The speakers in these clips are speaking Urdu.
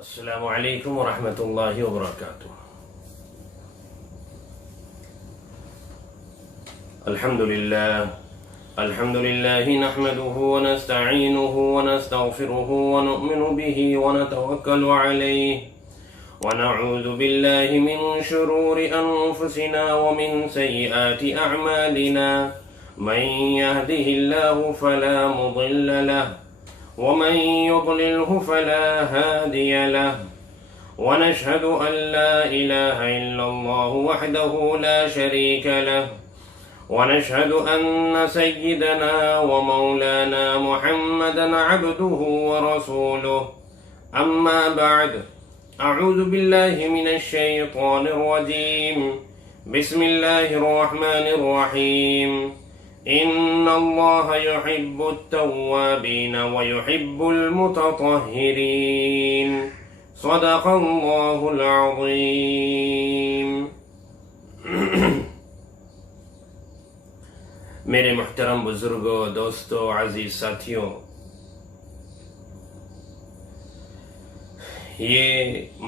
السلام علیکم ورحمۃ اللہ وبرکاتہ۔ الحمد للہ نحمده ونستعینه ونستغفره ونؤمن به ونتوکل علیہ ونعوذ باللہ من شرور انفسنا ومن سیئات اعمالنا من يهده الله فلا مضل له ومن يضلله فلا هادي له ونشهد أن لا إله إلا الله وحده لا شريك له ونشهد أن سيدنا ومولانا محمدا عبده ورسوله أما بعد أعوذ بالله من الشيطان الرجيم بسم الله الرحمن الرحيم إن الله يحب التوابين ويحب المتطهرين صدق الله العظيم۔ میرے محترم بزرگوں، دوستوں، عزیز ساتھیوں، یہ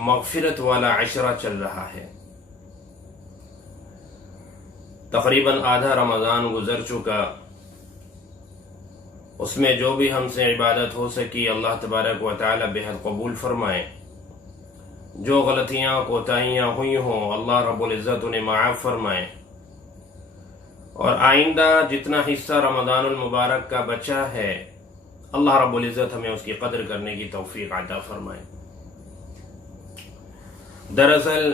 مغفرت والا عشرہ چل رہا ہے۔ تقریباً آدھا رمضان گزر چکا، اس میں جو بھی ہم سے عبادت ہو سکی اللہ تبارک و تعالی بہت قبول فرمائے۔ جو غلطیاں کوتاہیاں ہوئی ہوں اللہ رب العزت انہیں معاف فرمائے، اور آئندہ جتنا حصہ رمضان المبارک کا بچا ہے اللہ رب العزت ہمیں اس کی قدر کرنے کی توفیق عطا فرمائے۔ دراصل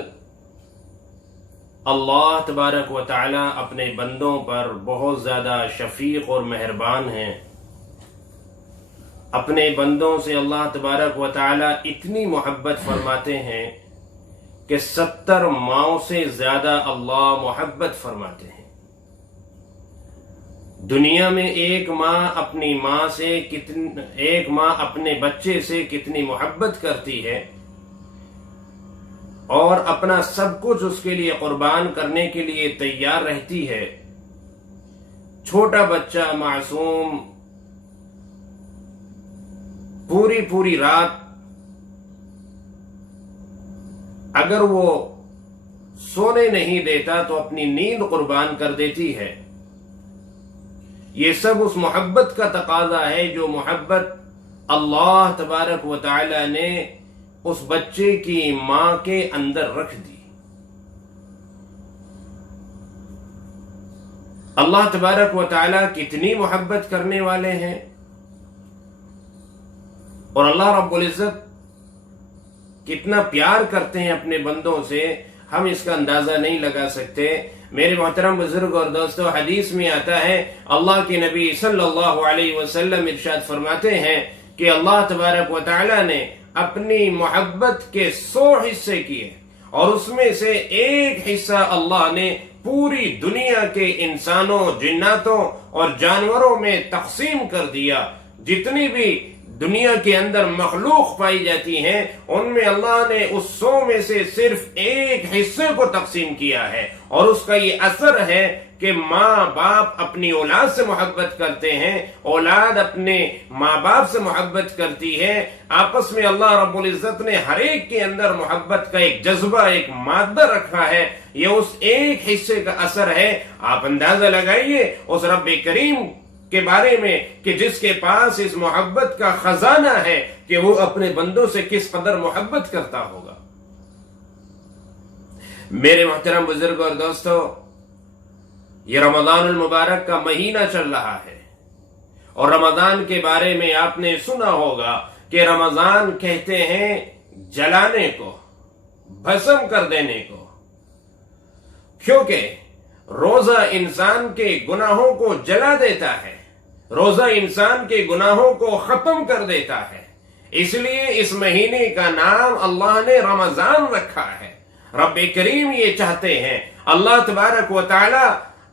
اللہ تبارک و تعالی اپنے بندوں پر بہت زیادہ شفیق اور مہربان ہیں۔ اپنے بندوں سے اللہ تبارک و تعالی اتنی محبت فرماتے ہیں کہ 70 ماؤں سے زیادہ اللہ محبت فرماتے ہیں۔ دنیا میں ایک ماں اپنے بچے سے کتنی محبت کرتی ہے اور اپنا سب کچھ اس کے لیے قربان کرنے کے لیے تیار رہتی ہے۔ چھوٹا بچہ معصوم پوری رات اگر وہ سونے نہیں دیتا تو اپنی نیند قربان کر دیتی ہے۔ یہ سب اس محبت کا تقاضا ہے جو محبت اللہ تبارک و تعالی نے اس بچے کی ماں کے اندر رکھ دی۔ اللہ تبارک و تعالی کتنی محبت کرنے والے ہیں، اور اللہ رب العزت کتنا پیار کرتے ہیں اپنے بندوں سے، ہم اس کا اندازہ نہیں لگا سکتے۔ میرے محترم بزرگ اور دوستو، حدیث میں آتا ہے اللہ کے نبی صلی اللہ علیہ وسلم ارشاد فرماتے ہیں کہ اللہ تبارک و تعالی نے اپنی محبت کے 100 حصے کیے، اور اس میں سے ایک حصہ اللہ نے پوری دنیا کے انسانوں، جناتوں اور جانوروں میں تقسیم کر دیا۔ جتنی بھی دنیا کے اندر مخلوق پائی جاتی ہیں ان میں اللہ نے اس 100 میں سے صرف ایک حصے کو تقسیم کیا ہے، اور اس کا یہ اثر ہے کہ ماں باپ اپنی اولاد سے محبت کرتے ہیں، اولاد اپنے ماں باپ سے محبت کرتی ہے۔ آپس میں اللہ رب العزت نے ہر ایک کے اندر محبت کا ایک جذبہ، ایک مادہ رکھا ہے۔ یہ اس ایک حصے کا اثر ہے۔ آپ اندازہ لگائیے اس رب کریم کے بارے میں کہ جس کے پاس اس محبت کا خزانہ ہے کہ وہ اپنے بندوں سے کس قدر محبت کرتا ہوگا۔ میرے محترم بزرگ اور دوستو، یہ رمضان المبارک کا مہینہ چل رہا ہے، اور رمضان کے بارے میں آپ نے سنا ہوگا کہ رمضان کہتے ہیں جلانے کو، بھسم کر دینے کو، کیونکہ روزہ انسان کے گناہوں کو جلا دیتا ہے، روزہ انسان کے گناہوں کو ختم کر دیتا ہے۔ اس لیے اس مہینے کا نام اللہ نے رمضان رکھا ہے۔ رب کریم یہ چاہتے ہیں، اللہ تبارک و تعالی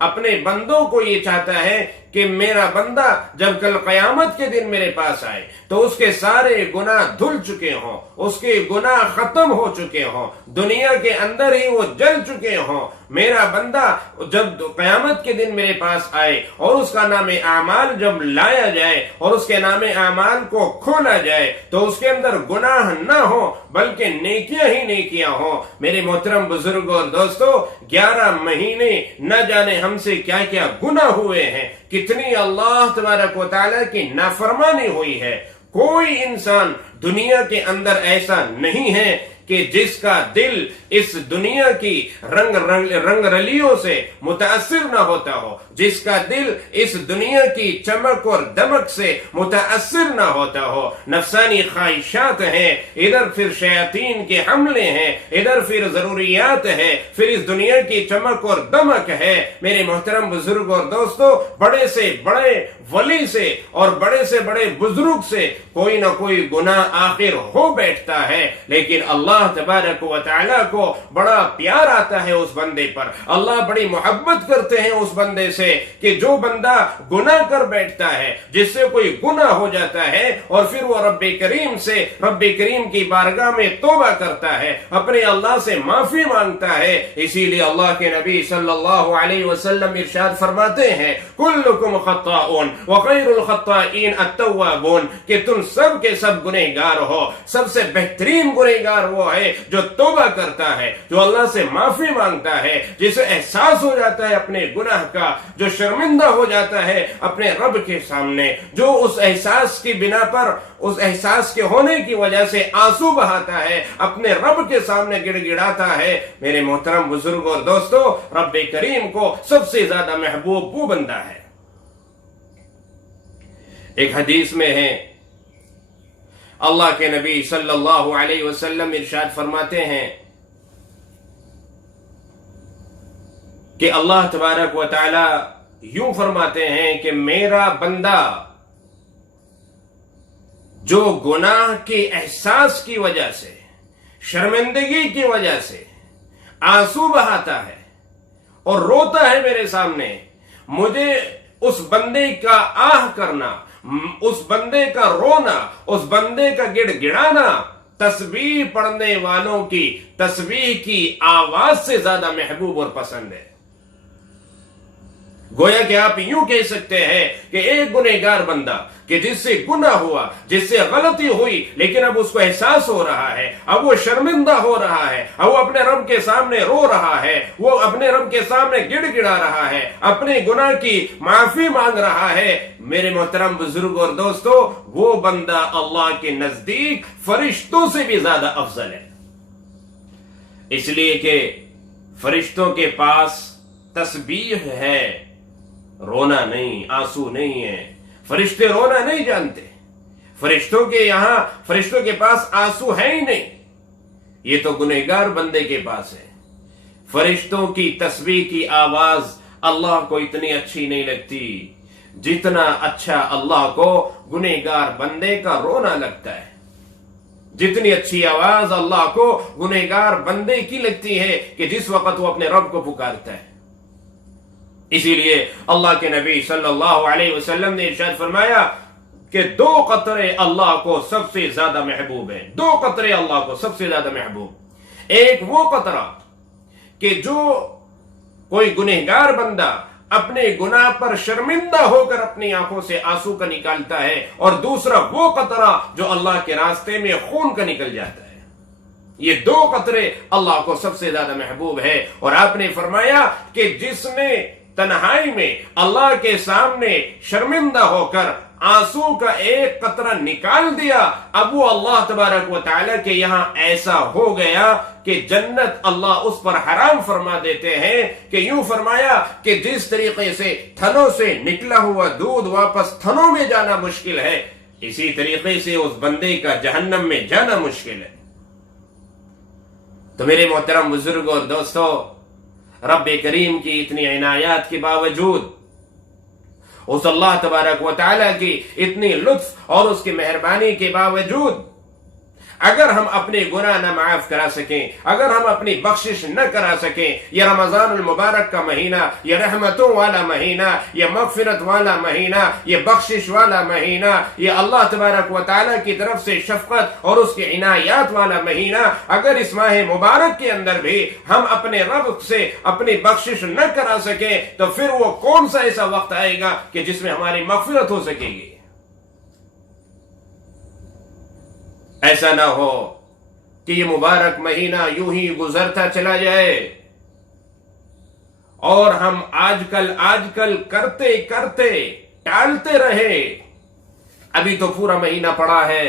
اپنے بندوں کو یہ چاہتا ہے کہ میرا بندہ جب کل قیامت کے دن میرے پاس آئے تو اس کے سارے گناہ دھل چکے ہوں، اس کے گناہ ختم ہو چکے ہوں، دنیا کے اندر ہی وہ جل چکے ہوں۔ میرا بندہ جب قیامت کے دن میرے پاس آئے اور اس کا نام اعمال جب لایا جائے اور اس کے نام اعمال کو کھولا جائے تو اس کے اندر گناہ نہ ہو بلکہ نیکیاں ہی نیکیاں ہوں۔ میرے محترم بزرگوں اور دوستو، 11 مہینے نہ جانے ہم سے کیا کیا گناہ ہوئے ہیں، کتنی اللہ تبارک و تعالیٰ کی نافرمانی ہوئی ہے۔ کوئی انسان دنیا کے اندر ایسا نہیں ہے کہ جس کا دل اس دنیا کی رنگ رلیوں سے متاثر نہ ہوتا ہو، جس کا دل اس دنیا کی چمک اور دمک سے متاثر نہ ہوتا ہو۔ نفسانی خواہشات ہیں، ادھر پھر شیاطین کے حملے ہیں، ادھر پھر ضروریات ہے، پھر اس دنیا کی چمک اور دمک ہے۔ میرے محترم بزرگ اور دوستو، بڑے سے بڑے ولی سے اور بڑے سے بڑے بزرگ سے کوئی نہ کوئی گناہ آخر ہو بیٹھتا ہے، لیکن اللہ تبارک و تعالیٰ کو بڑا پیار آتا ہے اس بندے پر، اللہ بڑی محبت کرتے ہیں اس بندے سے کہ جو بندہ گناہ کر بیٹھتا ہے، جس سے کوئی گناہ ہو جاتا ہے اور پھر وہ رب کریم کی بارگاہ میں توبہ کرتا ہے، اپنے اللہ سے معافی مانگتا ہے۔ اسی لیے اللہ کے نبی صلی اللہ علیہ وسلم ارشاد فرماتے ہیں، کلکم خطاؤن وخیر الخطائین التوابون، کہ تم سب کے سب گنہگار ہو، سب سے بہترین گنہگار وہ ہے جو توبہ کرتا ہے، جو اللہ سے معافی مانگتا ہے، جسے احساس ہو جاتا ہے اپنے گناہ کا، جو شرمندہ ہو جاتا ہے اپنے رب کے سامنے، جو اس احساس کی بنا پر، اس احساس کے ہونے کی وجہ سے آنسو بہاتا ہے، اپنے رب کے سامنے گڑ گڑاتا ہے۔ میرے محترم بزرگوں اور دوستو، رب کریم کو سب سے زیادہ محبوب وہ بندہ ہے۔ ایک حدیث میں ہے، اللہ کے نبی صلی اللہ علیہ وسلم ارشاد فرماتے ہیں کہ اللہ تبارک و تعالی یوں فرماتے ہیں کہ میرا بندہ جو گناہ کے احساس کی وجہ سے، شرمندگی کی وجہ سے آنسو بہاتا ہے اور روتا ہے میرے سامنے، مجھے اس بندے کا آہ کرنا، اس بندے کا رونا، اس بندے کا گڑ گڑانا تسبیح پڑھنے والوں کی تسبیح کی آواز سے زیادہ محبوب اور پسند ہے۔ گویا کہ آپ یوں کہہ سکتے ہیں کہ ایک گنہگار بندہ کہ جس سے گناہ ہوا، جس سے غلطی ہوئی، لیکن اب اس کو احساس ہو رہا ہے، اب وہ شرمندہ ہو رہا ہے، اب وہ اپنے رب کے سامنے رو رہا ہے، وہ اپنے رب کے سامنے گڑ گڑا رہا ہے، اپنے گناہ کی معافی مانگ رہا ہے۔ میرے محترم بزرگ اور دوستو، وہ بندہ اللہ کے نزدیک فرشتوں سے بھی زیادہ افضل ہے، اس لیے کہ فرشتوں کے پاس تسبیح ہے، رونا نہیں، آنسو نہیں ہے۔ فرشتے رونا نہیں جانتے، فرشتوں کے پاس آنسو ہے ہی نہیں، یہ تو گنہگار بندے کے پاس ہے۔ فرشتوں کی تسبیح کی آواز اللہ کو اتنی اچھی نہیں لگتی جتنا اچھا اللہ کو گنہگار بندے کا رونا لگتا ہے، جتنی اچھی آواز اللہ کو گنہگار بندے کی لگتی ہے کہ جس وقت وہ اپنے رب کو پکارتا ہے۔ اسی لیے اللہ کے نبی صلی اللہ علیہ وسلم نے ارشاد فرمایا کہ 2 قطرے اللہ کو سب سے زیادہ محبوب ہیں، 2 قطرے اللہ کو سب سے زیادہ محبوب۔ ایک وہ قطرہ کہ جو کوئی گنہگار بندہ اپنے گناہ پر شرمندہ ہو کر اپنی آنکھوں سے آنسو کا نکالتا ہے، اور دوسرا وہ قطرہ جو اللہ کے راستے میں خون کا نکل جاتا ہے۔ یہ 2 قطرے اللہ کو سب سے زیادہ محبوب ہے۔ اور آپ نے فرمایا کہ جس نے تنہائی میں اللہ کے سامنے شرمندہ ہو کر آنسو کا ایک قطرہ نکال دیا، اب وہ اللہ تبارک و تعالیٰ کے یہاں ایسا ہو گیا کہ جنت اللہ اس پر حرام فرما دیتے ہیں، کہ یوں فرمایا کہ جس طریقے سے تھنوں سے نکلا ہوا دودھ واپس تھنوں میں جانا مشکل ہے، اسی طریقے سے اس بندے کا جہنم میں جانا مشکل ہے۔ تو میرے محترم بزرگ اور دوستو، رب کریم کی اتنی عنایات کے باوجود، اس اللہ تبارک و تعالیٰ کی اتنی لطف اور اس کی مہربانی کے باوجود، اگر ہم اپنے گناہ نہ معاف کرا سکیں، اگر ہم اپنی بخشش نہ کرا سکیں، یہ رمضان المبارک کا مہینہ، یہ رحمتوں والا مہینہ، یہ مغفرت والا مہینہ، یہ بخشش والا مہینہ، یہ اللہ تبارک و تعالیٰ کی طرف سے شفقت اور اس کی عنایات والا مہینہ، اگر اس ماہ مبارک کے اندر بھی ہم اپنے رب سے اپنی بخشش نہ کرا سکیں تو پھر وہ کون سا ایسا وقت آئے گا کہ جس میں ہماری مغفرت ہو سکے گی؟ ایسا نہ ہو کہ یہ مبارک مہینہ یوں ہی گزرتا چلا جائے اور ہم آج کل کرتے کرتے ٹالتے رہے۔ ابھی تو پورا مہینہ پڑا ہے،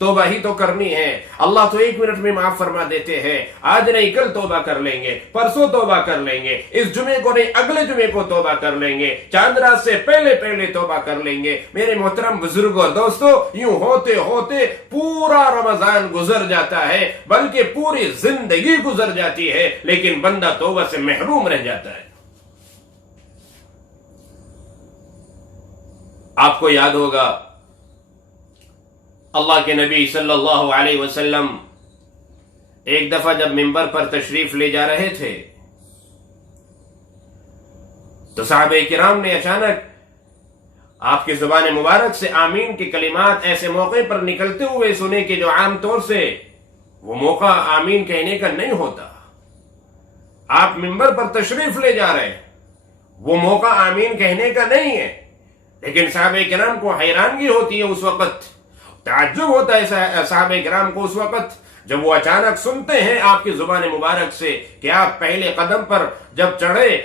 توبہ ہی تو کرنی ہے، اللہ تو 1 منٹ میں معاف فرما دیتے ہیں، آج نہیں کل توبہ کر لیں گے، پرسوں توبہ کر لیں گے، اس جمعے کو نہیں اگلے جمعے کو توبہ کر لیں گے، چاند رات سے پہلے توبہ کر لیں گے۔ میرے محترم بزرگوں اور دوستو، یوں ہوتے ہوتے پورا رمضان گزر جاتا ہے، بلکہ پوری زندگی گزر جاتی ہے، لیکن بندہ توبہ سے محروم رہ جاتا ہے۔ آپ کو یاد ہوگا اللہ کے نبی صلی اللہ علیہ وسلم ایک دفعہ جب منبر پر تشریف لے جا رہے تھے تو صحابہ کرام نے اچانک آپ کی زبان مبارک سے آمین کے کلمات ایسے موقع پر نکلتے ہوئے سنے کہ جو عام طور سے وہ موقع آمین کہنے کا نہیں ہوتا۔ آپ منبر پر تشریف لے جا رہے ہیں، وہ موقع آمین کہنے کا نہیں ہے، لیکن صحابہ کرام کو حیرانگی ہوتی ہے، اس وقت تعجب ہوتا ہے صحابہ کرام کو اس وقت جب وہ اچانک سنتے ہیں آپ کی زبان مبارک سے کہ آپ پہلے قدم پر جب چڑھے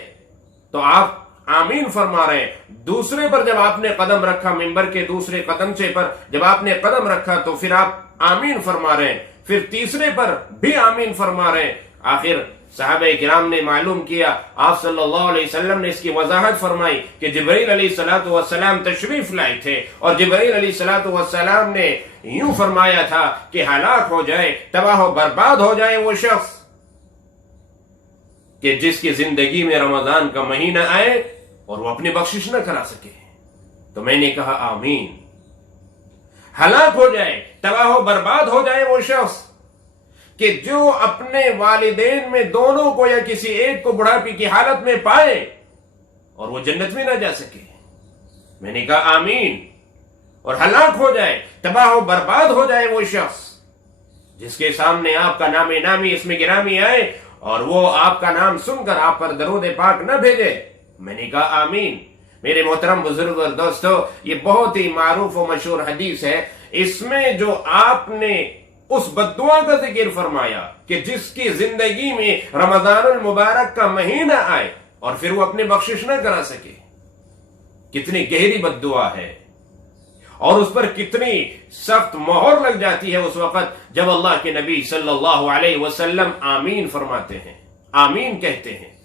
تو آپ آمین فرما رہے ہیں، دوسرے پر جب آپ نے قدم رکھا، منبر کے دوسرے قدمچے پر جب آپ نے قدم رکھا تو پھر آپ آمین فرما رہے ہیں، پھر تیسرے پر بھی آمین فرما رہے ہیں۔ آخر صحابہ کرام نے معلوم کیا، آپ صلی اللہ علیہ وسلم نے اس کی وضاحت فرمائی کہ جبرائیل علیہ السلام تشریف لائے تھے اور جبرائیل علیہ السلام نے یوں فرمایا تھا کہ ہلاک ہو جائے، تباہ و برباد ہو جائے وہ شخص کہ جس کی زندگی میں رمضان کا مہینہ آئے اور وہ اپنی بخشش نہ کرا سکے۔ تو میں نے کہا آمین۔ ہلاک ہو جائے، تباہ و برباد ہو جائے وہ شخص کہ جو اپنے والدین میں دونوں کو یا کسی ایک کو بڑھاپے کی حالت میں پائے اور وہ جنت میں نہ جا سکے۔ میں نے کہا آمین۔ اور ہلاک ہو جائے، تباہ و برباد ہو جائے وہ شخص جس کے سامنے آپ کا نام نامی اسم گرامی آئے اور وہ آپ کا نام سن کر آپ پر درود پاک نہ بھیجے۔ میں نے کہا آمین۔ میرے محترم بزرگ اور دوستو، یہ بہت ہی معروف و مشہور حدیث ہے، اس میں جو آپ نے اس بددعا کا ذکر فرمایا کہ جس کی زندگی میں رمضان المبارک کا مہینہ آئے اور پھر وہ اپنے بخشش نہ کرا سکے، کتنی گہری بددعا ہے اور اس پر کتنی سخت مہر لگ جاتی ہے اس وقت جب اللہ کے نبی صلی اللہ علیہ وسلم آمین فرماتے ہیں، آمین کہتے ہیں۔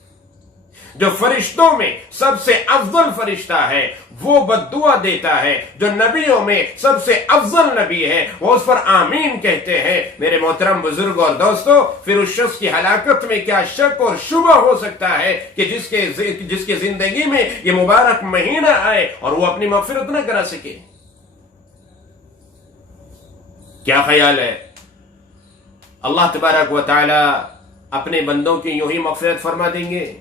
جو فرشتوں میں سب سے افضل فرشتہ ہے وہ بددعا دیتا ہے، جو نبیوں میں سب سے افضل نبی ہے وہ اس پر آمین کہتے ہیں۔ میرے محترم بزرگ اور دوستو، پھر اس شخص کی ہلاکت میں کیا شک اور شبہ ہو سکتا ہے کہ جس کے زندگی میں یہ مبارک مہینہ آئے اور وہ اپنی مغفرت نہ کرا سکے؟ کیا خیال ہے؟ اللہ تبارک و تعالی اپنے بندوں کی یوں ہی مغفرت فرما دیں گے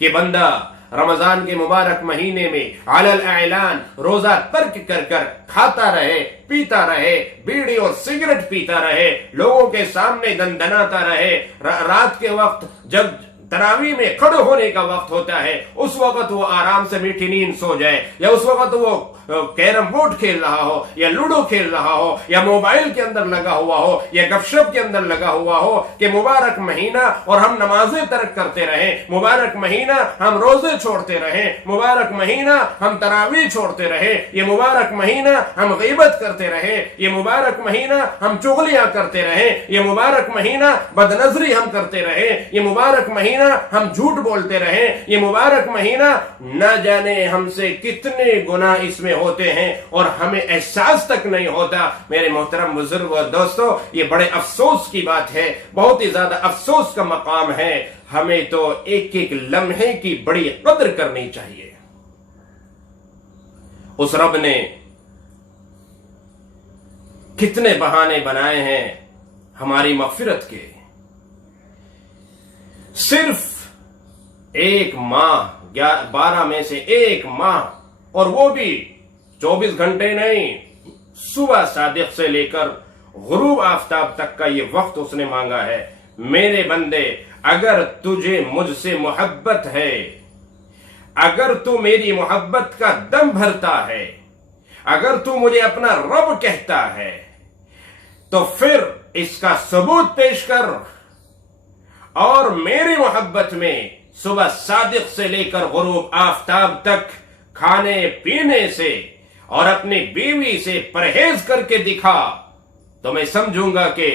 کہ بندہ رمضان کے مبارک مہینے میں علی الاعلان روزہ ترک کر کر کھاتا رہے، پیتا رہے، بیڑی اور سگریٹ پیتا رہے، لوگوں کے سامنے دندناتا رہے، رات کے وقت جب تراویح میں کھڑے ہونے کا وقت ہوتا ہے اس وقت وہ آرام سے میٹھی نیند سو جائے، یا اس وقت وہ کیرم بورڈ کھیل رہا ہو یا لوڈو کھیل رہا ہو یا موبائل کے اندر لگا ہوا ہو یا گپ شپ کے اندر لگا ہوا ہو کہ مبارک مہینہ اور ہم نمازیں ترک کرتے رہیں، مبارک مہینہ ہم روزے چھوڑتے رہیں، مبارک مہینہ ہم تراویح چھوڑتے رہیں، یہ مبارک مہینہ ہم غیبت کرتے رہیں، یہ مبارک مہینہ ہم چغلیاں کرتے رہیں، یہ مبارک مہینہ بدنظری ہم کرتے رہیں، یہ مبارک مہینہ ہم جھوٹ بولتے رہیں، یہ مبارک مہینہ نہ جانے ہم سے کتنے گناہ اس میں ہوتے ہیں اور ہمیں احساس تک نہیں ہوتا۔ میرے محترم بزرگ اور دوستو، یہ بڑے افسوس کی بات ہے، بہت ہی زیادہ افسوس کا مقام ہے۔ ہمیں تو ایک ایک لمحے کی بڑی قدر کرنی چاہیے۔ اس رب نے کتنے بہانے بنائے ہیں ہماری مغفرت کے. صرف 1 ماہ 12 میں سے 1 ماہ، اور وہ بھی 24 گھنٹے نہیں، صبح صادق سے لے کر غروب آفتاب تک کا یہ وقت اس نے مانگا ہے. میرے بندے، اگر تجھے مجھ سے محبت ہے، اگر تو میری محبت کا دم بھرتا ہے، اگر تو مجھے اپنا رب کہتا ہے، تو پھر اس کا ثبوت پیش کر، اور میری محبت میں صبح صادق سے لے کر غروب آفتاب تک کھانے پینے سے اور اپنی بیوی سے پرہیز کر کے دکھا، تو میں سمجھوں گا کہ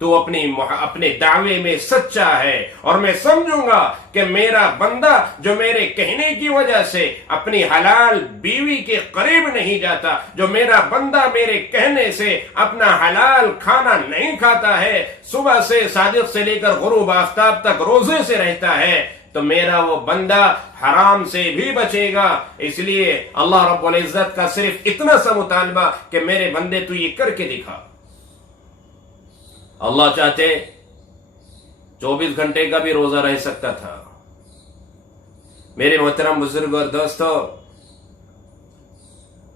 تو اپنے دعوے میں سچا ہے، اور میں سمجھوں گا کہ میرا بندہ جو میرے کہنے کی وجہ سے اپنی حلال بیوی کے قریب نہیں جاتا، جو میرا بندہ میرے کہنے سے اپنا حلال کھانا نہیں کھاتا ہے، صبح سے صادق سے لے کر غروب آفتاب تک روزے سے رہتا ہے، تو میرا وہ بندہ حرام سے بھی بچے گا. اس لیے اللہ رب العزت کا صرف اتنا سا مطالبہ کہ میرے بندے تو یہ کر کے دکھا. اللہ چاہتے 24 گھنٹے کا بھی روزہ رہ سکتا تھا. میرے محترم بزرگ اور دوستو،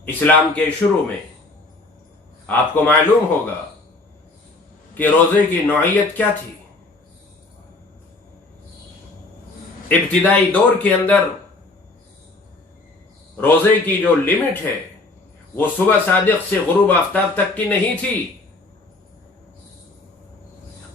اسلام کے شروع میں آپ کو معلوم ہوگا کہ روزے کی نوعیت کیا تھی. ابتدائی دور کے اندر روزے کی جو لمٹ ہے وہ صبح صادق سے غروب آفتاب تک کی نہیں تھی.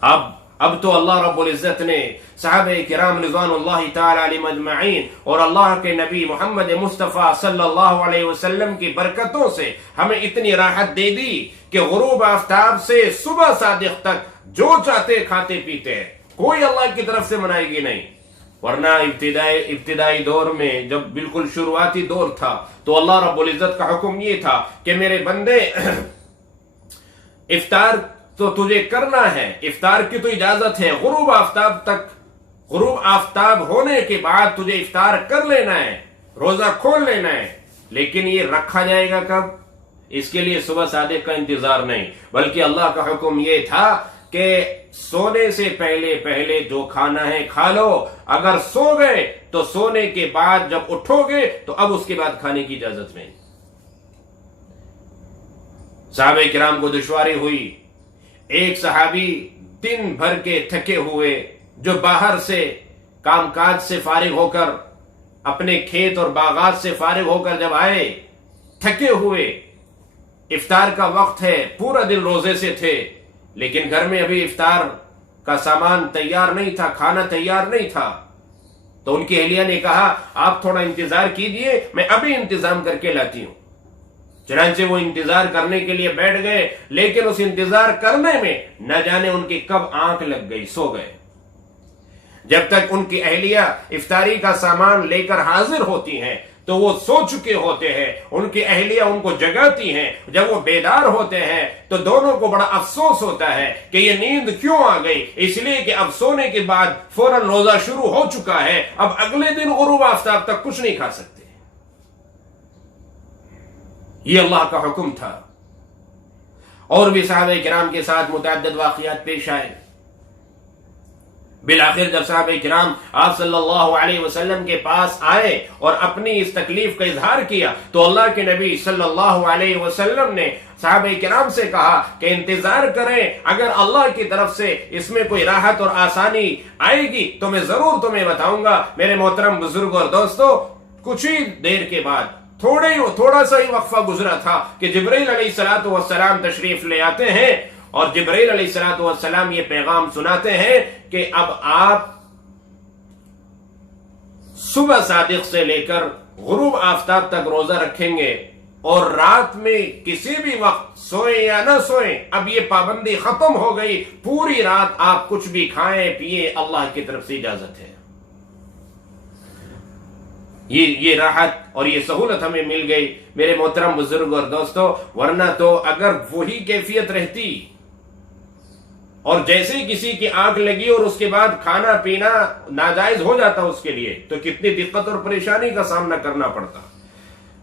اب تو اللہ رب العزت نے صحابہ کرام رضوان اللہ تعالی علیہم اجمعین اور اللہ کے نبی محمد مصطفیٰ صلی اللہ علیہ وسلم کی برکتوں سے ہمیں اتنی راحت دے دی کہ غروب آفتاب سے صبح صادق تک جو چاہتے کھاتے پیتے ہیں، کوئی اللہ کی طرف سے منائے نہیں. ورنہ ابتدائی دور میں جب بالکل شروعاتی دور تھا تو اللہ رب العزت کا حکم یہ تھا کہ میرے بندے، افطار تو تجھے کرنا ہے، افطار کی تو اجازت ہے، غروب آفتاب تک، غروب آفتاب ہونے کے بعد تجھے افطار کر لینا ہے، روزہ کھول لینا ہے. لیکن یہ رکھا جائے گا کب؟ اس کے لیے صبح صادق کا انتظار نہیں، بلکہ اللہ کا حکم یہ تھا کہ سونے سے پہلے جو کھانا ہے کھا لو. اگر سو گئے تو سونے کے بعد جب اٹھو گے تو اب اس کے بعد کھانے کی اجازت نہیں. صحابہ کرام کو دشواری ہوئی. ایک صحابی دن بھر کے تھکے ہوئے، جو باہر سے کام کاج سے فارغ ہو کر، اپنے کھیت اور باغات سے فارغ ہو کر جب آئے، تھکے ہوئے، افطار کا وقت ہے، پورا دن روزے سے تھے، لیکن گھر میں ابھی افطار کا سامان تیار نہیں تھا، کھانا تیار نہیں تھا. تو ان کی اہلیہ نے کہا آپ تھوڑا انتظار کیجئے، میں ابھی انتظام کر کے لاتی ہوں. چنانچہ وہ انتظار کرنے کے لیے بیٹھ گئے، لیکن اس انتظار کرنے میں نہ جانے ان کی کب آنکھ لگ گئی، سو گئے. جب تک ان کی اہلیہ افطاری کا سامان لے کر حاضر ہوتی ہیں تو وہ سو چکے ہوتے ہیں. ان کی اہلیہ ان کو جگاتی ہیں. جب وہ بیدار ہوتے ہیں تو دونوں کو بڑا افسوس ہوتا ہے کہ یہ نیند کیوں آ گئی. اس لیے کہ اب سونے کے بعد فوراً روزہ شروع ہو چکا ہے، اب اگلے دن غروب آفتاب تک کچھ نہیں کھا سکتے. یہ اللہ کا حکم تھا. اور بھی صحابہ کرام کے ساتھ متعدد واقعات پیش آئے. بالآخر جب صحابہ کرام آپ صلی اللہ علیہ وسلم کے پاس آئے اور اپنی اس تکلیف کا اظہار کیا تو اللہ کے نبی صلی اللہ علیہ وسلم نے صحابہ کرام سے کہا کہ انتظار کریں، اگر اللہ کی طرف سے اس میں کوئی راحت اور آسانی آئے گی تو میں ضرور تمہیں بتاؤں گا. میرے محترم بزرگ اور دوستو، کچھ ہی دیر کے بعد تھوڑا سا ہی وقفہ گزرا تھا کہ جبرائیل علیہ الصلوۃ والسلام تشریف لے آتے ہیں، اور جبرائیل علیہ الصلوۃ والسلام یہ پیغام سناتے ہیں کہ اب آپ صبح صادق سے لے کر غروب آفتاب تک روزہ رکھیں گے، اور رات میں کسی بھی وقت سوئیں یا نہ سوئیں، اب یہ پابندی ختم ہو گئی. پوری رات آپ کچھ بھی کھائیں پیئیں، اللہ کی طرف سے اجازت ہے. یہ راحت اور یہ سہولت ہمیں مل گئی میرے محترم بزرگ اور دوستو. ورنہ تو اگر وہی کیفیت رہتی اور جیسے ہی کسی کی آنکھ لگی اور اس کے بعد کھانا پینا ناجائز ہو جاتا اس کے لیے، تو کتنی دقت اور پریشانی کا سامنا کرنا پڑتا.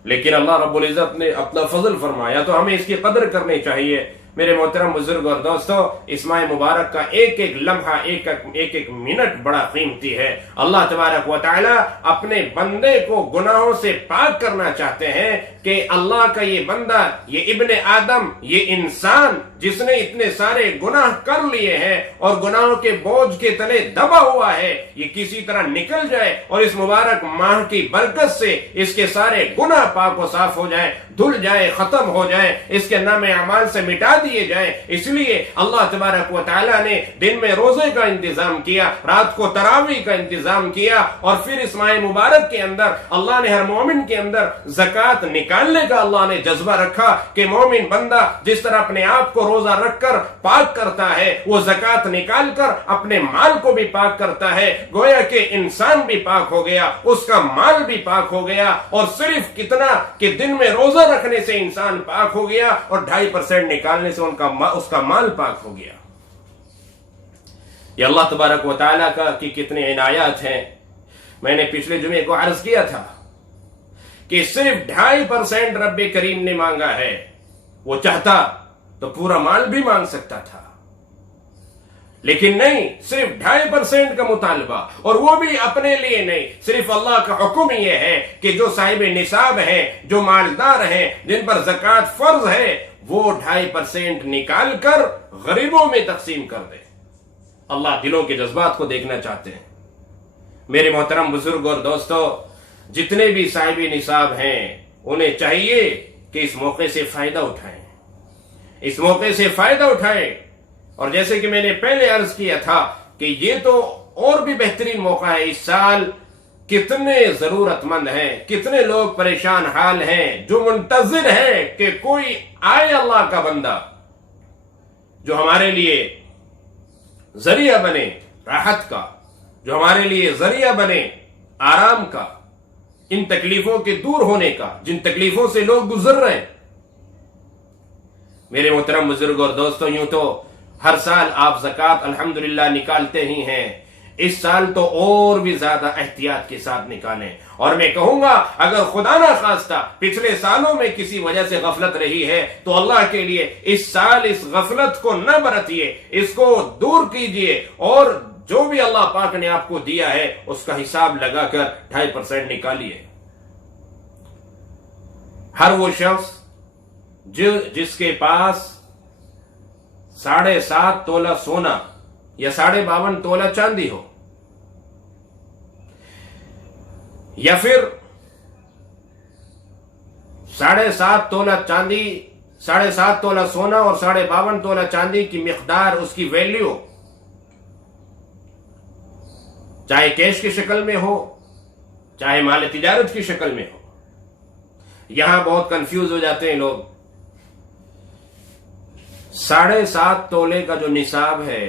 لیکن اللہ رب العزت نے اپنا فضل فرمایا تو ہمیں اس کی قدر کرنی چاہیے. میرے محترم بزرگ اور دوستو، اس ماہ مبارک کا ایک ایک لمحہ، ایک ایک منٹ بڑا قیمتی ہے۔ اللہ تبارک و تعالی اپنے بندے کو گناہوں سے پاک کرنا چاہتے ہیں کہ اللہ کا یہ بندہ، یہ ابن آدم، یہ انسان جس نے اتنے سارے گناہ کر لیے ہیں اور گناہوں کے بوجھ کے تلے دبا ہوا ہے، یہ کسی طرح نکل جائے اور اس مبارک ماہ کی برکت سے اس کے سارے گناہ پاک و صاف ہو جائیں، دھل جائے، ختم ہو جائے، اس کے نام اعمال سے مٹا دیے جائیں۔ اس لیے اللہ تبارک و تعالیٰ نے دن میں روزے کا انتظام کیا، رات کو تراویح کا انتظام کیا، اور پھر اس ماہ مبارک کے اندر اللہ نے ہر مومن کے اندر زکوٰۃ نکالنے کا اللہ نے جذبہ رکھا کہ مومن بندہ جس طرح اپنے آپ کو روزہ رکھ کر پاک کرتا ہے، وہ زکوٰۃ نکال کر اپنے مال کو بھی پاک کرتا ہے۔ گویا کہ انسان بھی پاک ہو گیا، اس کا مال بھی پاک ہو گیا، اور صرف کتنا کہ دن میں روزہ رکھنے سے انسان پاک ہو گیا اور 2.5% نکالنے سے اس کا مال پاک ہو گیا۔ یہ اللہ تبارک و تعالیٰ کی کتنے عنایات ہیں۔ میں نے پچھلے جمعے کو عرض کیا تھا کہ صرف 2.5% رب کریم نے مانگا ہے، وہ چاہتا تو پورا مال بھی مانگ سکتا تھا، لیکن نہیں، صرف 2.5% کا مطالبہ، اور وہ بھی اپنے لیے نہیں، صرف اللہ کا حکم یہ ہے کہ جو صاحب نصاب ہیں، جو مالدار ہیں، جن پر زکوٰۃ فرض ہے، وہ 2.5% نکال کر غریبوں میں تقسیم کر دے۔ اللہ دلوں کے جذبات کو دیکھنا چاہتے ہیں۔ میرے محترم بزرگ اور دوستو، جتنے بھی صاحب نصاب ہیں انہیں چاہیے کہ اس موقع سے فائدہ اٹھائیں، اس موقع سے فائدہ اٹھائیں۔ اور جیسے کہ میں نے پہلے عرض کیا تھا کہ یہ تو اور بھی بہترین موقع ہے۔ اس سال کتنے ضرورت مند ہیں، کتنے لوگ پریشان حال ہیں جو منتظر ہیں کہ کوئی آئے اللہ کا بندہ جو ہمارے لیے ذریعہ بنے راحت کا، جو ہمارے لیے ذریعہ بنے آرام کا، ان تکلیفوں کے دور ہونے کا، جن تکلیفوں سے لوگ گزر رہے ہیں۔ میرے محترم بزرگ اور دوستوں، یوں تو ہر سال آپ زکوٰۃ الحمدللہ نکالتے ہی ہیں، اس سال تو اور بھی زیادہ احتیاط کے ساتھ نکالیں۔ اور میں کہوں گا اگر خدا نہ خواستہ پچھلے سالوں میں کسی وجہ سے غفلت رہی ہے تو اللہ کے لیے اس سال اس غفلت کو نہ برتیے، اس کو دور کیجئے، اور جو بھی اللہ پاک نے آپ کو دیا ہے اس کا حساب لگا کر 2.5% نکالیے۔ ہر وہ شخص جس کے پاس 7.5 تولہ سونا یا 52.5 تولہ چاندی ہو، یا پھر 7.5 تولہ چاندی، 7.5 تولہ سونا اور 52.5 تولہ چاندی کی مقدار، اس کی ویلیو چاہے کیش کی شکل میں ہو چاہے مال تجارت کی شکل میں ہو۔ یہاں بہت کنفیوز ہو جاتے ہیں لوگ۔ 7.5 تولے کا جو نصاب ہے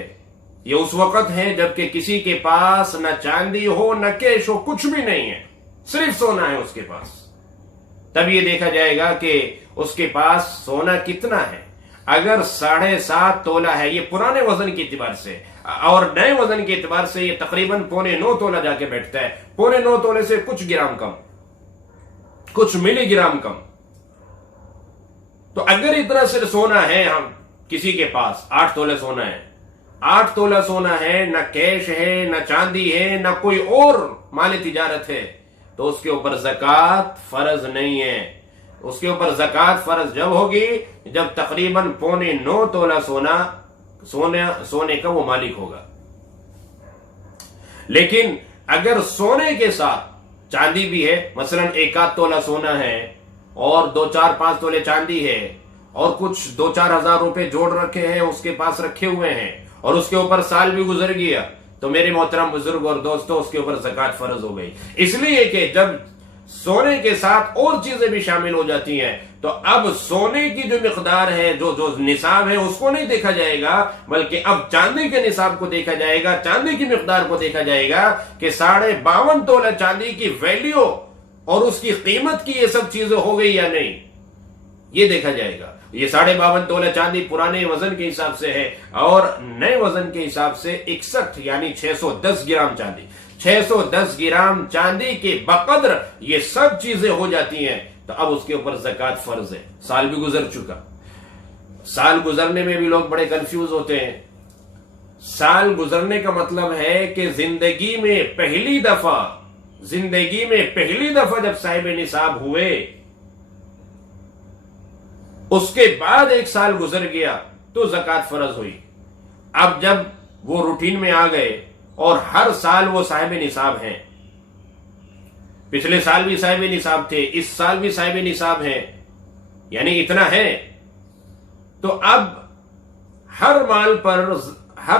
یہ اس وقت ہے جبکہ کسی کے پاس نہ چاندی ہو نہ کیش ہو، کچھ بھی نہیں ہے، صرف سونا ہے اس کے پاس۔ تب یہ دیکھا جائے گا کہ اس کے پاس سونا کتنا ہے۔ اگر 7.5 تولہ ہے، یہ پرانے وزن کے اعتبار سے، اور نئے وزن کے اعتبار سے یہ تقریباً 9.25 تولہ جا کے بیٹھتا ہے۔ 9.25 تولے سے کچھ گرام کم، کچھ ملی گرام کم۔ تو اگر اتنا صرف سونا ہے، ہم کسی کے پاس 8 تولہ سونا ہے، 8 تولہ سونا ہے، نہ کیش ہے نہ چاندی ہے نہ کوئی اور مال تجارت ہے، تو اس کے اوپر زکوٰۃ فرض نہیں ہے۔ اس کے اوپر زکوٰۃ فرض جب ہوگی جب تقریباً 9.25 تولہ سونے کا وہ مالک ہوگا۔ لیکن اگر سونے کے ساتھ چاندی بھی ہے، مثلا 1 تولہ سونا ہے اور 2, 4, 5 تولے چاندی ہے، اور کچھ 2-4 ہزار روپے جوڑ رکھے ہیں، اس کے پاس رکھے ہوئے ہیں، اور اس کے اوپر سال بھی گزر گیا، تو میرے محترم بزرگ اور دوستو اس کے اوپر زکوٰۃ فرض ہو گئی۔ اس لیے کہ جب سونے کے ساتھ اور چیزیں بھی شامل ہو جاتی ہیں تو اب سونے کی جو مقدار ہے، جو نصاب ہے، اس کو نہیں دیکھا جائے گا، بلکہ اب چاندی کے نصاب کو دیکھا جائے گا، چاندی کی مقدار کو دیکھا جائے گا کہ 52.5 تولہ چاندی کی ویلیو اور اس کی قیمت کی یہ سب چیزیں ہو گئی یا نہیں، یہ دیکھا جائے گا۔ یہ 52.5 تولہ چاندی پرانے وزن کے حساب سے ہے، اور نئے وزن کے حساب سے 61 یعنی 610 گرام چاندی، 610 گرام چاندی کے بقدر یہ سب چیزیں ہو جاتی ہیں، تو اب اس کے اوپر زکوٰۃ فرض ہے۔ سال بھی گزر چکا، سال گزرنے میں بھی لوگ بڑے کنفیوز ہوتے ہیں. سال گزرنے کا مطلب ہے کہ زندگی میں پہلی دفعہ جب صاحب نصاب ہوئے اس کے بعد 1 سال گزر گیا تو زکوٰۃ فرض ہوئی. اب جب وہ روٹین میں آ گئے اور ہر سال وہ صاحب نصاب ہیں، پچھلے سال بھی صاحب نصاب تھے، اس سال بھی صاحب نصاب ہیں، یعنی اتنا ہے، تو اب ہر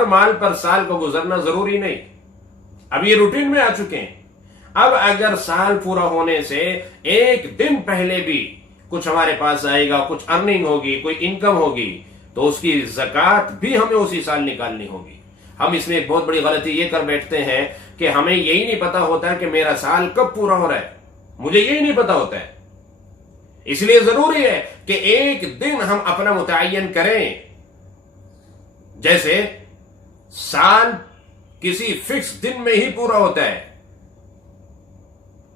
مال پر سال کو گزرنا ضروری نہیں. اب یہ روٹین میں آ چکے ہیں. اب اگر سال پورا ہونے سے 1 دن پہلے بھی کچھ ہمارے پاس آئے گا، کچھ ارننگ ہوگی، کوئی انکم ہوگی، تو اس کی زکوٰۃ بھی ہمیں اسی سال نکالنی ہوگی. ہم اس میں ایک بہت بڑی غلطی یہ کر بیٹھتے ہیں کہ ہمیں یہی نہیں پتا ہوتا کہ میرا سال کب پورا ہو رہا ہے. مجھے یہی نہیں پتا ہوتا ہے. اس لیے ضروری ہے کہ 1 دن ہم اپنا متعین کریں. جیسے سال کسی فکس دن میں ہی پورا ہوتا ہے.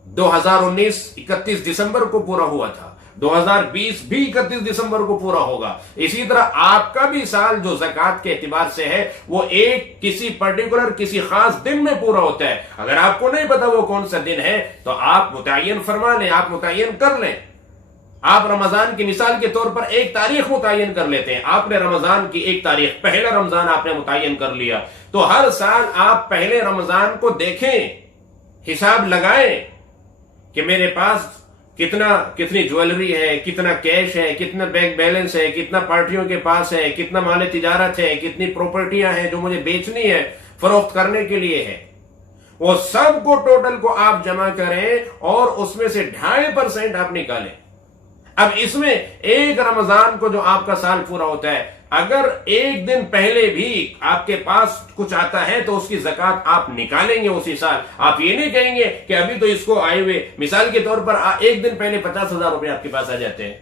2019 31 دسمبر کو پورا ہوا تھا، 2020 بھی 31 دسمبر کو پورا ہوگا. اسی طرح آپ کا بھی سال جو زکوٰۃ کے اعتبار سے ہے وہ کسی پرٹیکولر کسی خاص دن میں پورا ہوتا ہے. اگر آپ کو نہیں پتا وہ کون سا دن ہے تو آپ متعین فرما لیں، آپ متعین کر لیں. آپ رمضان کی مثال کے طور پر 1 تاریخ متعین کر لیتے ہیں. آپ نے رمضان کی 1 تاریخ، پہلا رمضان آپ نے متعین کر لیا، تو ہر سال آپ پہلے رمضان کو دیکھیں، حساب لگائیں کہ میرے پاس کتنی جویلری ہے، کتنا کیش ہے، کتنا بینک بیلنس ہے، کتنا پارٹیوں کے پاس ہے، کتنا مال تجارت ہے، کتنی پراپرٹیاں ہیں جو مجھے بیچنی ہے، فروخت کرنے کے لیے ہے. وہ سب کو ٹوٹل کو آپ جمع کریں اور اس میں سے 2.5% آپ نکالیں. اب اس میں 1 رمضان کو جو آپ کا سال پورا ہوتا ہے، اگر 1 دن پہلے بھی آپ کے پاس کچھ آتا ہے تو اس کی زکوٰۃ آپ نکالیں گے اسی سال. آپ یہ نہیں کہیں گے کہ ابھی تو اس کو آئے ہوئے، مثال کے طور پر 1 دن پہلے 50,000 روپے آپ کے پاس آ جاتے ہیں.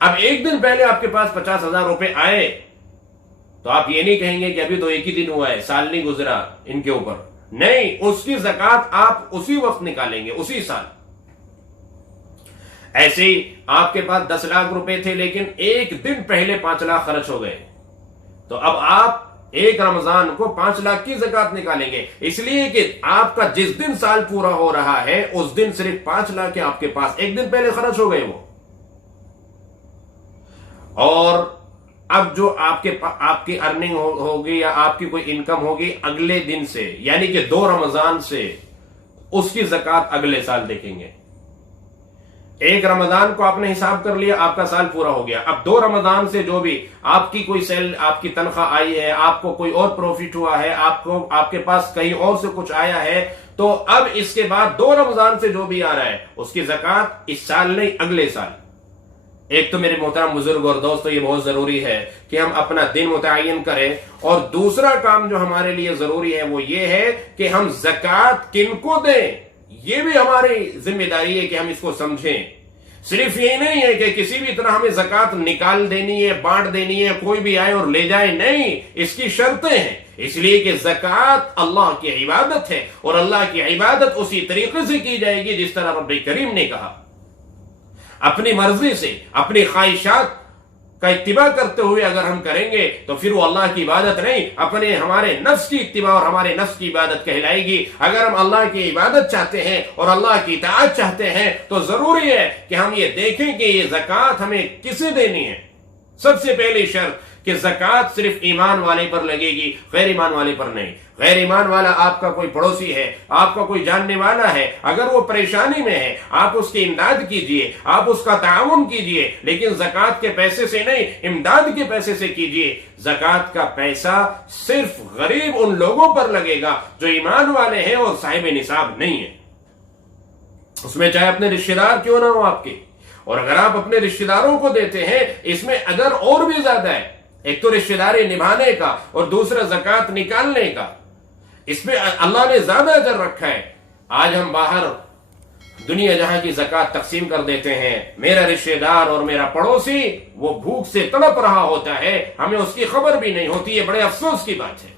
اب 1 دن پہلے آپ کے پاس 50,000 روپے آئے تو آپ یہ نہیں کہیں گے کہ ابھی تو 1 ہی دن ہوا ہے، سال نہیں گزرا ان کے اوپر. نہیں، اس کی زکوٰۃ آپ اسی وقت نکالیں گے، اسی سال. ایسے ہی آپ کے پاس 10 لاکھ روپے تھے لیکن 1 دن پہلے 5 لاکھ خرچ ہو گئے، تو اب آپ 1 رمضان کو 5 لاکھ کی زکوٰۃ نکالیں گے. اس لیے کہ آپ کا جس دن سال پورا ہو رہا ہے اس دن صرف 5 لاکھ کے آپ کے پاس 1 دن پہلے خرچ ہو گئے وہ. اور اب جو آپ کی ارننگ ہوگی یا آپ کی کوئی انکم ہوگی اگلے دن سے، یعنی کہ 2 رمضان سے، اس کی زکوٰۃ اگلے سال دیکھیں گے. 1 رمضان کو آپ نے حساب کر لیا، آپ کا سال پورا ہو گیا. اب 2 رمضان سے جو بھی آپ کی کوئی آپ کی تنخواہ آئی ہے، آپ کو کوئی اور پروفٹ ہوا ہے، آپ کے پاس کہیں اور سے کچھ آیا ہے، تو اب اس کے بعد 2 رمضان سے جو بھی آ رہا ہے اس کی زکوٰۃ اس سال نہیں اگلے سال. ایک تو میرے محترم بزرگ اور دوستو یہ بہت ضروری ہے کہ ہم اپنا دن متعین کریں، اور دوسرا کام جو ہمارے لیے ضروری ہے وہ یہ ہے کہ ہم زکوٰۃ کن کو دیں. یہ بھی ہماری ذمہ داری ہے کہ ہم اس کو سمجھیں. صرف یہی نہیں ہے کہ کسی بھی طرح ہمیں زکوٰۃ نکال دینی ہے، بانٹ دینی ہے، کوئی بھی آئے اور لے جائے. نہیں، اس کی شرطیں ہیں. اس لیے کہ زکوٰۃ اللہ کی عبادت ہے اور اللہ کی عبادت اسی طریقے سے کی جائے گی جس طرح رب کریم نے کہا. اپنی مرضی سے، اپنی خواہشات کا اتباع کرتے ہوئے اگر ہم کریں گے تو پھر وہ اللہ کی عبادت نہیں، ہمارے نفس کی اتباع اور ہمارے نفس کی عبادت کہلائے گی. اگر ہم اللہ کی عبادت چاہتے ہیں اور اللہ کی اطاعت چاہتے ہیں تو ضروری ہے کہ ہم یہ دیکھیں کہ یہ زکوٰۃ ہمیں کسے دینی ہے. سب سے پہلی شرط کہ زکوٰۃ صرف ایمان والے پر لگے گی، غیر ایمان والے پر نہیں. غیر ایمان والا آپ کا کوئی پڑوسی ہے، آپ کا کوئی جاننے والا ہے، اگر وہ پریشانی میں ہے آپ اس کی امداد کیجئے، آپ اس کا تعاون کیجئے، لیکن زکوٰۃ کے پیسے سے نہیں، امداد کے پیسے سے کیجئے. زکوٰۃ کا پیسہ صرف غریب ان لوگوں پر لگے گا جو ایمان والے ہیں اور صاحب نصاب نہیں ہیں. اس میں چاہے اپنے رشتہ دار کیوں نہ ہو آپ کے. اور اگر آپ اپنے رشتہ داروں کو دیتے ہیں اس میں اگر اور بھی زیادہ ہے. ایک تو رشتہ داری نبھانے کا اور دوسرا زکوٰۃ نکالنے کا، اس میں اللہ نے زیادہ اجر رکھا ہے. آج ہم باہر دنیا جہاں کی زکوٰۃ تقسیم کر دیتے ہیں، میرا رشتہ دار اور میرا پڑوسی وہ بھوک سے تڑپ رہا ہوتا ہے، ہمیں اس کی خبر بھی نہیں ہوتی ہے. بڑے افسوس کی بات ہے.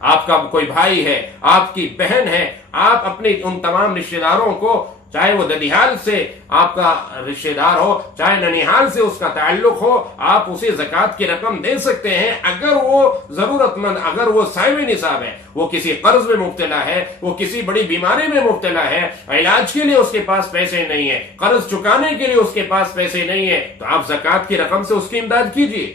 آپ کا کوئی بھائی ہے، آپ کی بہن ہے، آپ اپنے ان تمام رشتہ داروں کو چاہے وہ ددیحال سے آپ کا رشتہ دار ہو، چاہے ننیحال سے اس کا تعلق ہو، آپ اسے زکوٰۃ کی رقم دے سکتے ہیں اگر وہ ضرورت مند، اگر وہ صاحب نصاب ہے، وہ کسی قرض میں مبتلا ہے، وہ کسی بڑی بیماری میں مبتلا ہے، علاج کے لیے اس کے پاس پیسے نہیں ہے، قرض چکانے کے لیے اس کے پاس پیسے نہیں ہے، تو آپ زکوٰۃ کی رقم سے اس کی امداد کیجیے۔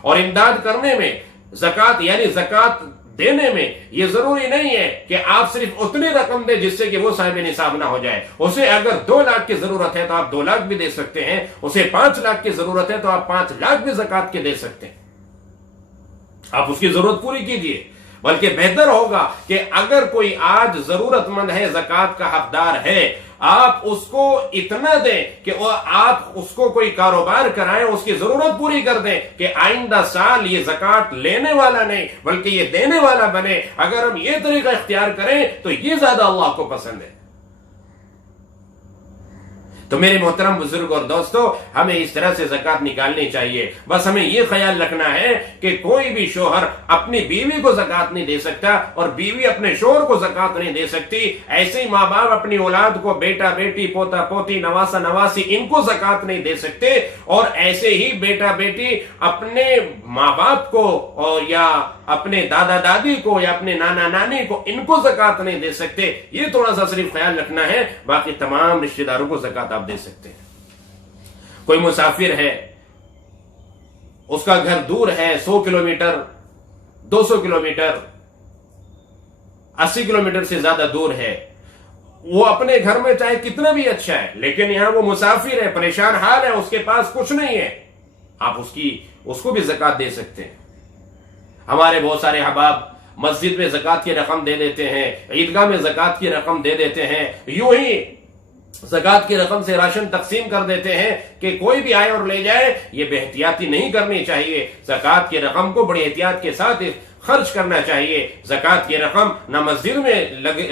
اور امداد کرنے میں زکوٰۃ یعنی زکوٰۃ دینے میں یہ ضروری نہیں ہے کہ آپ صرف اتنی رقم دیں جس سے کہ وہ صاحب نصاب نہ ہو جائے۔ اسے اگر 2 لاکھ کی ضرورت ہے تو آپ 2 لاکھ بھی دے سکتے ہیں، اسے 5 لاکھ کی ضرورت ہے تو آپ 5 لاکھ بھی زکوٰۃ کے دے سکتے ہیں۔ آپ اس کی ضرورت پوری کیجئے۔ بلکہ بہتر ہوگا کہ اگر کوئی آج ضرورت مند ہے، زکوٰۃ کا حقدار ہے، آپ اس کو اتنا دیں کہ آپ اس کو کوئی کاروبار کرائیں، اس کی ضرورت پوری کر دیں کہ آئندہ سال یہ زکوٰۃ لینے والا نہیں بلکہ یہ دینے والا بنے۔ اگر ہم یہ طریقہ اختیار کریں تو یہ زیادہ اللہ کو پسند ہے۔ تو میرے محترم بزرگ اور دوستو، ہمیں اس طرح سے زکوٰۃ نکالنی چاہیے۔ بس ہمیں یہ خیال رکھنا ہے کہ کوئی بھی شوہر اپنی بیوی کو زکوٰۃ نہیں دے سکتا اور بیوی اپنے شوہر کو زکوٰۃ نہیں دے سکتی۔ ایسے ہی ماں باپ اپنی اولاد کو، بیٹا بیٹی، پوتا پوتی، نواسا نواسی، ان کو زکوٰۃ نہیں دے سکتے، اور ایسے ہی بیٹا بیٹی اپنے ماں باپ کو اور یا اپنے دادا دادی کو یا اپنے نانا نانی کو، ان کو زکوٰۃ نہیں دے سکتے۔ یہ تھوڑا سا صرف خیال رکھنا ہے، باقی تمام رشتہ داروں کو زکوٰۃ آپ دے سکتے ہیں۔ کوئی مسافر ہے، اس کا گھر دور ہے، 100 کلومیٹر، 200 کلومیٹر، 80 کلومیٹر سے زیادہ دور ہے، وہ اپنے گھر میں چاہے کتنا بھی اچھا ہے لیکن یہاں وہ مسافر ہے، پریشان حال ہے، اس کے پاس کچھ نہیں ہے، آپ اس کو بھی زکوٰۃ دے سکتے ہیں۔ ہمارے بہت سارے احباب مسجد میں زکوٰۃ کی رقم دے دیتے ہیں، عیدگاہ میں زکوٰۃ کی رقم دے دیتے ہیں، یوں ہی زکوٰۃ کی رقم سے راشن تقسیم کر دیتے ہیں کہ کوئی بھی آئے اور لے جائے۔ یہ بے احتیاطی نہیں کرنی چاہیے، زکوٰۃ کی رقم کو بڑی احتیاط کے ساتھ خرچ کرنا چاہیے۔ زکوٰۃ کی رقم نہ مسجد میں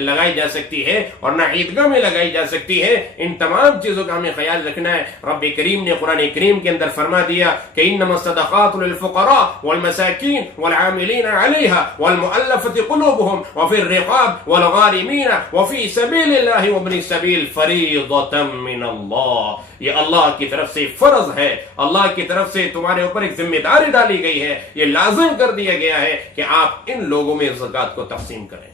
لگائی جا سکتی ہے اور نہ عیدگاہ میں لگائی جا سکتی ہے۔ ان تمام چیزوں کا ہمیں خیال رکھنا ہے۔ رب کریم نے قرآن کریم کے اندر فرما دیا کہ انما الصدقات للفقراء والمساکین والعاملین علیہا والمؤلفۃ قلوبهم وفی الرقاب والغارمین وفی سبیل اللہ وابن السبیل فریضۃ من اللہ۔ یہ اللہ کی طرف سے فرض ہے، اللہ کی طرف سے تمہارے اوپر ایک ذمہ داری ڈالی گئی ہے، یہ لازم کر دیا گیا ہے کہ آپ ان لوگوں میں زکوٰۃ کو تقسیم کریں۔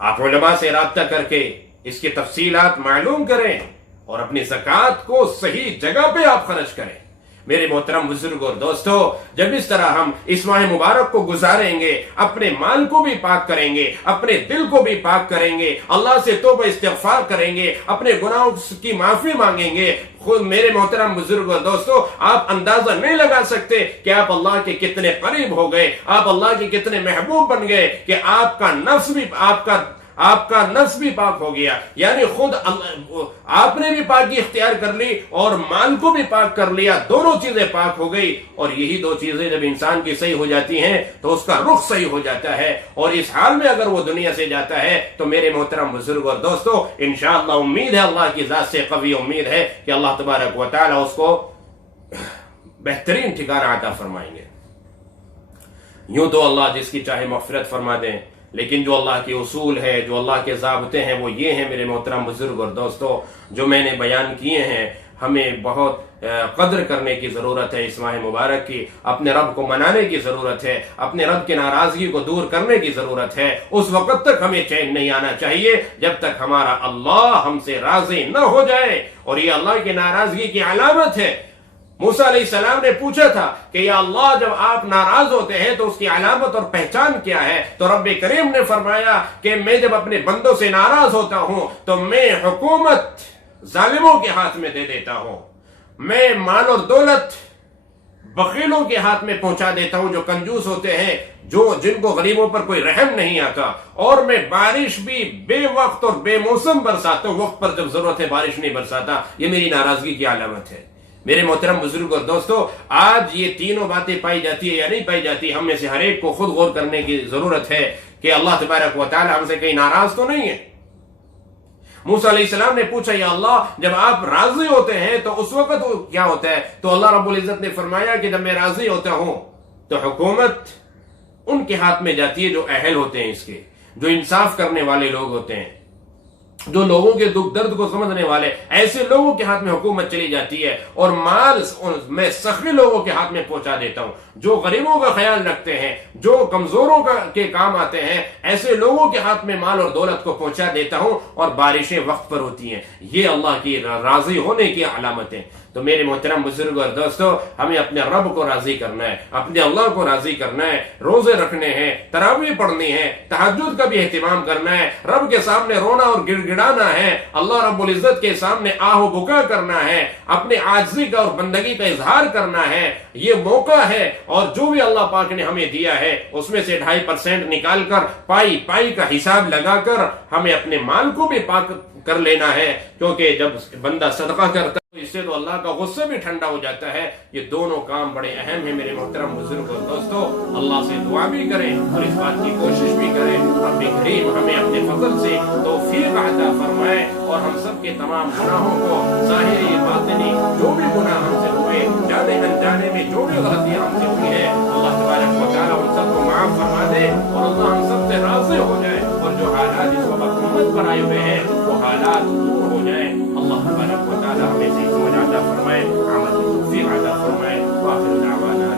آپ علماء سے رابطہ کر کے اس کی تفصیلات معلوم کریں اور اپنی زکوٰۃ کو صحیح جگہ پہ آپ خرچ کریں۔ میرے محترم بزرگ اور دوستو، جب اس طرح ہم اس ماہ مبارک کو گزاریں گے، اپنے مال کو بھی پاک کریں گے، اپنے دل کو بھی پاک کریں گے، اللہ سے توبہ استغفار کریں گے، اپنے گناہوں کی معافی مانگیں گے، خود میرے محترم بزرگ اور دوستو، آپ اندازہ نہیں لگا سکتے کہ آپ اللہ کے کتنے قریب ہو گئے، آپ اللہ کے کتنے محبوب بن گئے کہ آپ کا نفس بھی پاک ہو گیا۔ یعنی خود آپ نے بھی پاکی اختیار کر لی اور مال کو بھی پاک کر لیا، دونوں چیزیں پاک ہو گئی۔ اور یہی دو چیزیں جب انسان کی صحیح ہو جاتی ہیں تو اس کا رخ صحیح ہو جاتا ہے، اور اس حال میں اگر وہ دنیا سے جاتا ہے تو میرے محترم بزرگ اور دوستو، انشاءاللہ امید ہے، اللہ کی ذات سے قوی امید ہے کہ اللہ تبارک و تعالی اس کو بہترین ٹھکانہ عطا فرمائیں گے۔ یوں تو اللہ جس کی چاہے مغفرت فرما دیں، لیکن جو اللہ کے اصول ہے، جو اللہ کے ضابطے ہیں، وہ یہ ہیں میرے محترم بزرگ اور دوستو، جو میں نے بیان کیے ہیں، ہمیں بہت قدر کرنے کی ضرورت ہے اس ماہ مبارک کی، اپنے رب کو منانے کی ضرورت ہے، اپنے رب کی ناراضگی کو دور کرنے کی ضرورت ہے۔ اس وقت تک ہمیں چین نہیں آنا چاہیے جب تک ہمارا اللہ ہم سے راضی نہ ہو جائے، اور یہ اللہ کی ناراضگی کی علامت ہے۔ موسیٰ علیہ السلام نے پوچھا تھا کہ یا اللہ، جب آپ ناراض ہوتے ہیں تو اس کی علامت اور پہچان کیا ہے؟ تو رب کریم نے فرمایا کہ میں جب اپنے بندوں سے ناراض ہوتا ہوں تو میں حکومت ظالموں کے ہاتھ میں دے دیتا ہوں، میں مال اور دولت بخیلوں کے ہاتھ میں پہنچا دیتا ہوں، جو کنجوس ہوتے ہیں، جن کو غریبوں پر کوئی رحم نہیں آتا، اور میں بارش بھی بے وقت اور بے موسم برساتا ہوں، وقت پر جب ضرورت ہے بارش نہیں برساتا۔ یہ میری ناراضگی کی علامت ہے۔ میرے محترم بزرگ اور دوستو، آج یہ تینوں باتیں پائی جاتی ہے یا نہیں پائی جاتی، ہم میں سے ہر ایک کو خود غور کرنے کی ضرورت ہے کہ اللہ تبارک و تعالی ہم سے کہیں ناراض تو نہیں ہے۔ موسیٰ علیہ السلام نے پوچھا یا اللہ، جب آپ راضی ہوتے ہیں تو اس وقت کیا ہوتا ہے؟ تو اللہ رب العزت نے فرمایا کہ جب میں راضی ہوتا ہوں تو حکومت ان کے ہاتھ میں جاتی ہے جو اہل ہوتے ہیں، اس کے جو انصاف کرنے والے لوگ ہوتے ہیں، جو لوگوں کے دکھ درد کو سمجھنے والے، ایسے لوگوں کے ہاتھ میں حکومت چلی جاتی ہے، اور مال میں سخی لوگوں کے ہاتھ میں پہنچا دیتا ہوں، جو غریبوں کا خیال رکھتے ہیں، جو کمزوروں کے کام آتے ہیں، ایسے لوگوں کے ہاتھ میں مال اور دولت کو پہنچا دیتا ہوں، اور بارشیں وقت پر ہوتی ہیں۔ یہ اللہ کی راضی ہونے کی علامتیں۔ تو میرے محترم بزرگ اور دوستو، ہمیں اپنے رب کو راضی کرنا ہے، اپنے اللہ کو راضی کرنا ہے، روزے رکھنے ہیں، تراویح پڑھنی ہے، تہجد کا بھی اہتمام کرنا ہے، رب کے سامنے رونا اور گڑ گڑانا ہے، اللہ رب العزت کے سامنے آہ و بکا کرنا ہے، اپنے عاجزی کا اور بندگی کا اظہار کرنا ہے۔ یہ موقع ہے، اور جو بھی اللہ پاک نے ہمیں دیا ہے اس میں سے 2.5% نکال کر پائی پائی کا حساب لگا کر ہمیں اپنے مال کو بھی پاک کر لینا ہے، کیونکہ جب بندہ صدقہ کرتا ہے اس سے تو اللہ کا غصہ بھی ٹھنڈا ہو جاتا ہے۔ یہ دونوں کام بڑے اہم ہیں میرے محترم بزرگ اور دوستو۔ اللہ سے دعا بھی کریں اور اس بات کی کوشش بھی کریں، رب کریم ہمیں اپنے فضل سے توفیق عطا فرمائے، اور ہم سب کے تمام گناہوں کو، ظاہری باطنی جو بھی گناہ ہم سے ہوئے، جانے انجانے میں جو بھی غلطیاں ہم سے ہوئی ہے، اللہ تبارک و تعالیٰ ان سب کو معاف فرما دے، اور اللہ ہم سب سے راضی ہو جائے، اور جو حالات اس وقت حکومت پر آئے ہوئے ہیں وہ حالات دور ہو جائے۔ اللہ تبارک و تعالیٰ ہمیں سے سمجھ عطا فرمائے، عمل کی توفیق عطا فرمائے۔ وآخر دعوانا